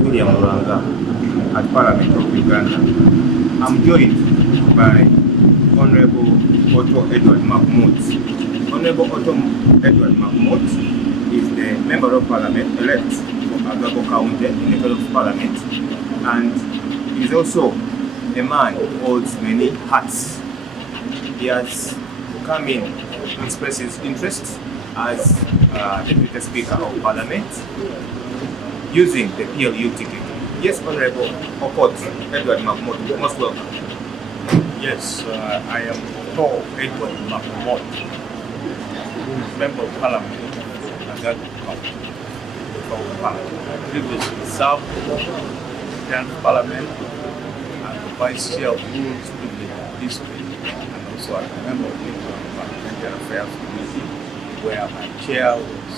William Ranga at Parliament of Uganda. I'm joined by Honorable Otto Edward Makmot. Honorable Otto Edward Makmot is the Member of Parliament elect for Agago County in the Hall of Parliament, and he is also a man who holds many hats. He has come in to express his interest as Deputy Speaker of Parliament using the PLU ticket. Yes, Honorable Otto Edward Makmot, most welcome. Yes, I am Otto Edward Makmot, Member of Parliament of Agago County. Previously served in the Parliament and the Vice Chair of Rules Privilege District, and also as a member of the Parliamentary Affairs Committee, where my chair was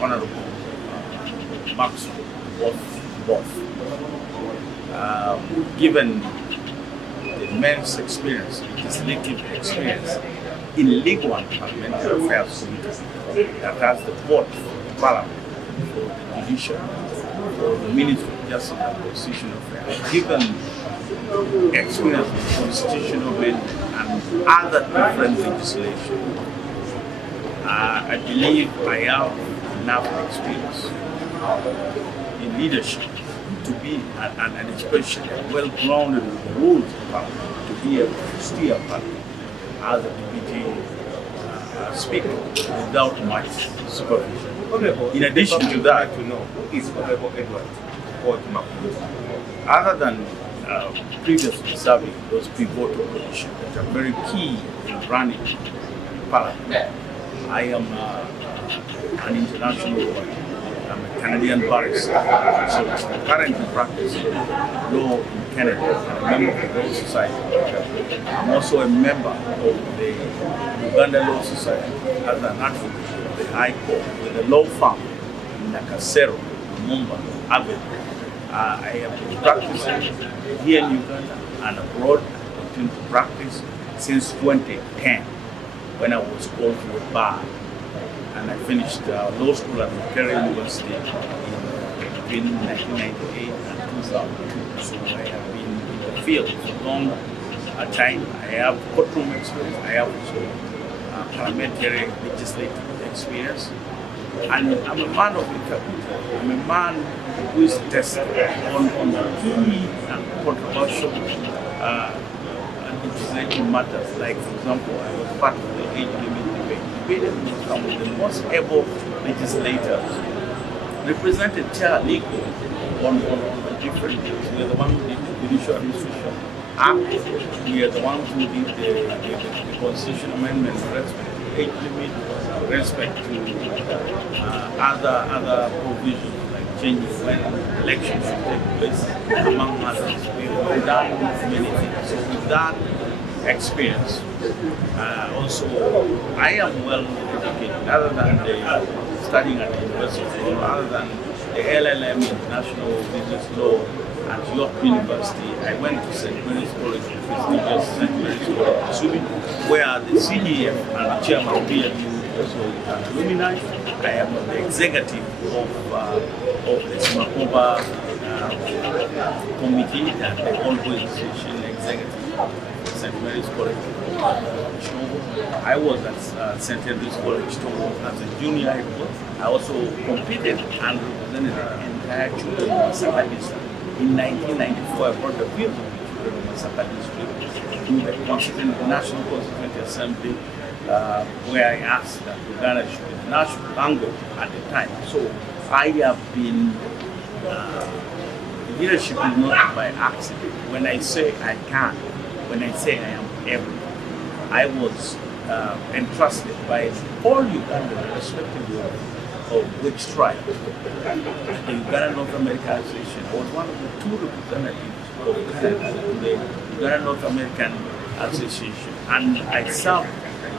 Honorable Makmot, both. Given the immense experience, legislative experience in legal and parliamentary affairs committee that has the board for the Parliament, for the judiciary, for the Ministry of Justice and Constitutional Affairs, given experience in constitutional amendment and other different legislation, I believe I have enough experience in leadership to be, and especially well-grounded in the rules of Parliament, to be able to steer Parliament as a deputy speaker without much supervision. In addition to that, to know who is Honorable Edward Makmot. Other than previously serving those pivotal positions that are very key in running Parliament, I am an international lawyer. I'm a Canadian barrister, so I currently practice law in Canada. I'm a member of the Law Society. I'm also a member of the Uganda Law Society as an advocate of the High Court with a law firm in Nakasero, Mumba, Agago. I have been practicing here in Uganda and abroad. I continue to practice since 2010 when I was called to the bar. And I finished law school at Makerere University between 1998 and 2002. So I have been in the field for a long time. I have courtroom experience. I have also parliamentary legislative experience. And I'm a man of integrity. I'm a man who is tested on key and controversial legislative matters. Like, for example, I was part of the age limit debate. Some of the most able legislators represented chair legal on different things. We are the one who did the Judicial Administration Act. We are the ones who did the Constitution Amendment with respect to age limit, with respect to other provisions like changes when elections should take place, among others. We have done many things. So with that experience, also I am well educated, other than studying at the university, other than the LLM International Business Law at York University. I went to St. Mary's College, prestigious St. Mary's College, Subi, where the CDF and the chairman of PLU also an alumni. I am the executive of the Smakoba committee and the organization executive. St. Mary's College, Togo. I was at St. Andrew's College, Togo as a junior high school. I also competed and represented the entire children of Masaka district. In 1994, I brought the views of the children of Masaka district to the National Constituent Assembly, where I asked that Uganda should be the national language at the time. So I have been, leadership is not by accident. When I say I can, when I say I am able, I was entrusted by all Ugandans, irrespective of which tribe. The Uganda North American Association was one of the two representatives of Canada in the Uganda North American Association, and I served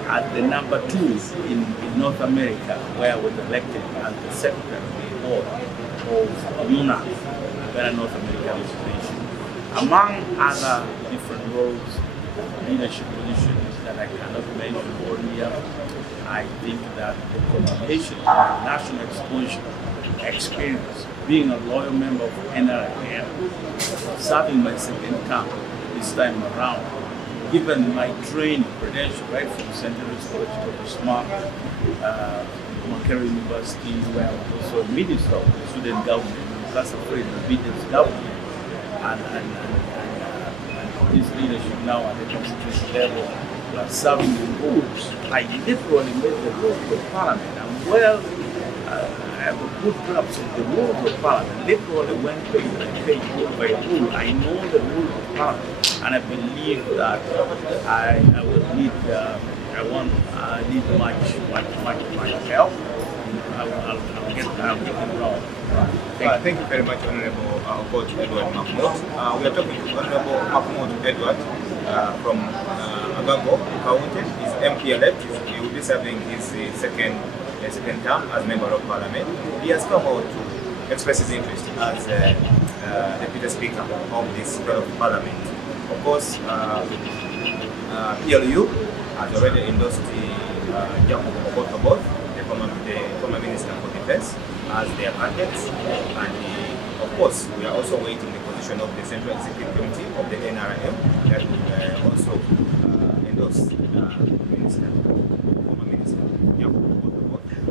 as the number 2 in North America, where I was elected as the secretary of the board of UNA, Uganda North American Association. Among other different roles, leadership positions that I cannot mention all here, I think that the combination of the national exposure, experience, being a loyal member of NRM, serving my second term this time around, given my training credential right from St. Louis College to Smart, Makere University, where I was also a minister of the student government, plus a president of the Vies government, and this leadership now at the constitutional level, plus serving the rules. I literally made the rules of Parliament. I'm well, I have a good grasp of the rules of Parliament. Literally went page by page, rule by rule. I know the rules of Parliament, and I believe that I will need, I need much help. I'll get it wrong. Thank you very much, Honorable Coach Edward Makmot. We are talking to Honorable Makmot Edward from Agago, County. He's MP elect. He will be serving his second term as Member of Parliament. He has come out to express his interest as Deputy Speaker of this Parliament. Of course, PLU has already endorsed Otto, the former Minister for Defense, as their candidates, and of course we are also waiting the position of the Central Executive Committee of the NRM that will also endorse former Minister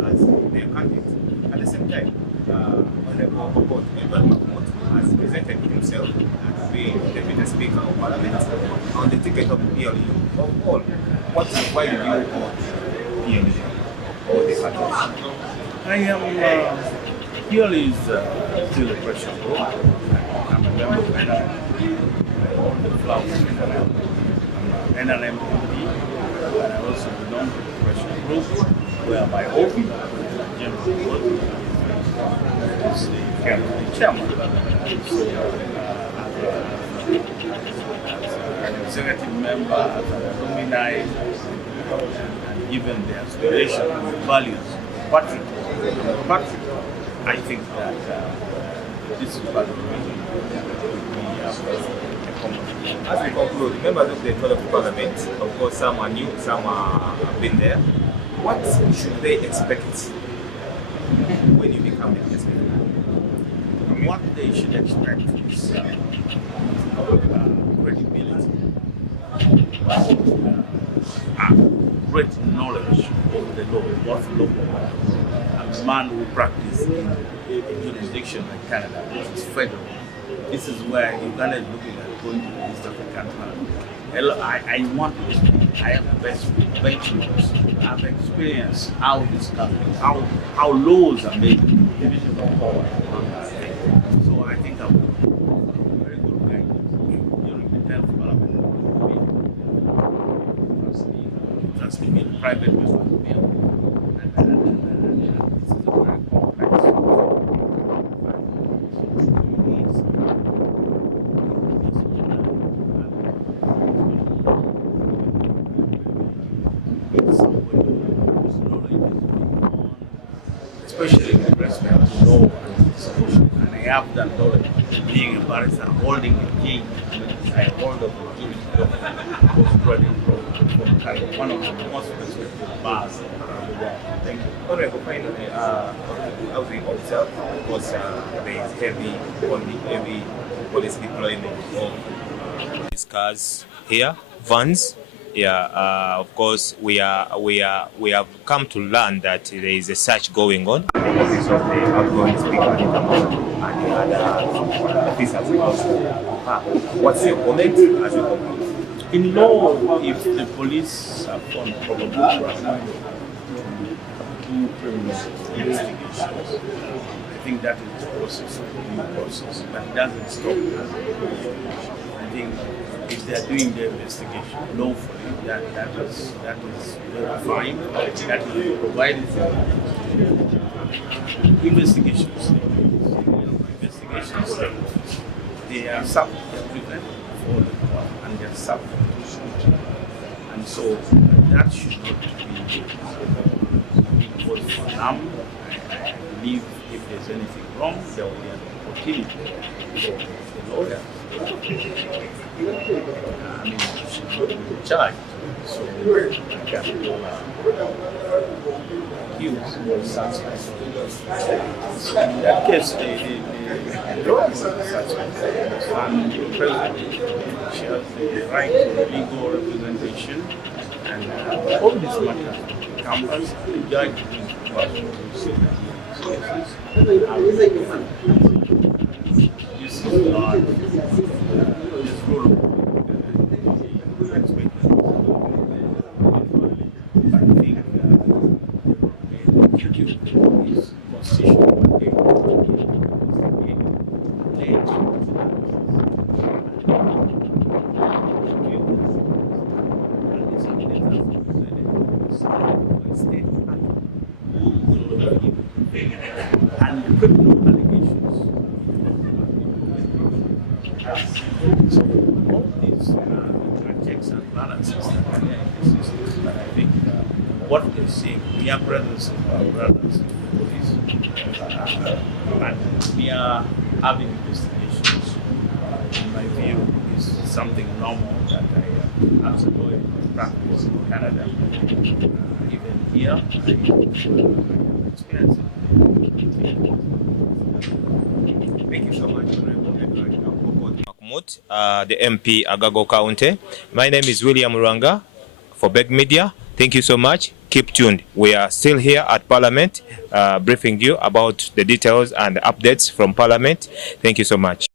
as their candidate. At the same time, Honorable Edward Makmot has presented himself to be Deputy Speaker of Parliament on the ticket of PLU. Of all, why do you vote PLU or the party? I am, PLU is still a pressure group. I'm a member of NRM. I own the flowers of NRM. I'm an NRM MP, and I also belong to the pressure group, where my OP, General Otto, is the chairman. So, as an executive member, as an alumni, and given the aspiration and the values, patriotism, I think that this is part of the reason we have a common. As we conclude, members of the Parliament, of course, some are new, some have been there. What should they expect when you become the president? What they should expect is credibility, great knowledge of the law, what's local. I'm a man who practices in a jurisdiction like Canada, which is federal. This is where Uganda is looking at going to the East African Parliament. I have the best benchmarks. I've experienced how this country, how laws are made, division of power. So I think I'm very good guidance during the 10th Parliament. That's the private member bill. And this is a very complex especially with respect to law and solution. And I have that knowledge, being a barrister, holding a key. I hold up a Jewish postgraduate program from Canada, one of the most respected bars around the world. Thank you. Honorable, finally, housing itself, of course, there is heavy police deployment of these cars here, vans. Yeah, of course, we have come to learn that there is a search going on. The office of the outgoing speaker and the other officers. What's your comment as you conclude? In law, if the police are found probable crime, do criminal investigations, I think that is the process, due process, but it doesn't stop that. I think if they are doing the investigation lawfully, that is very fine. That will provide investigations. They are subject for the court and they are subject, and so that should not be because for them. I believe if there's anything wrong, there will be an opportunity for the lawyer. I mean, she should not be charged, so I can accuse or suspect. So in that case, the lawyer is suspect, and the president, she has the right to legal representation, and all these matters come as the judge was to see the cases. This is not this rule of expected. But I think the duty of this constitutional mandate and criminal allegations. So all these checks and balances that are there in the system, but I think what they're saying, mere presence of our brothers in the police, and mere having investigations, in my view, is something normal that I as a lawyer practice in Canada. Even here, I experience it. Thank you so much, Honorable Makmot, the MP, Agago County. My name is William Ranga for Beg Media. Thank you so much. Keep tuned. We are still here at Parliament, briefing you about the details and updates from Parliament. Thank you so much.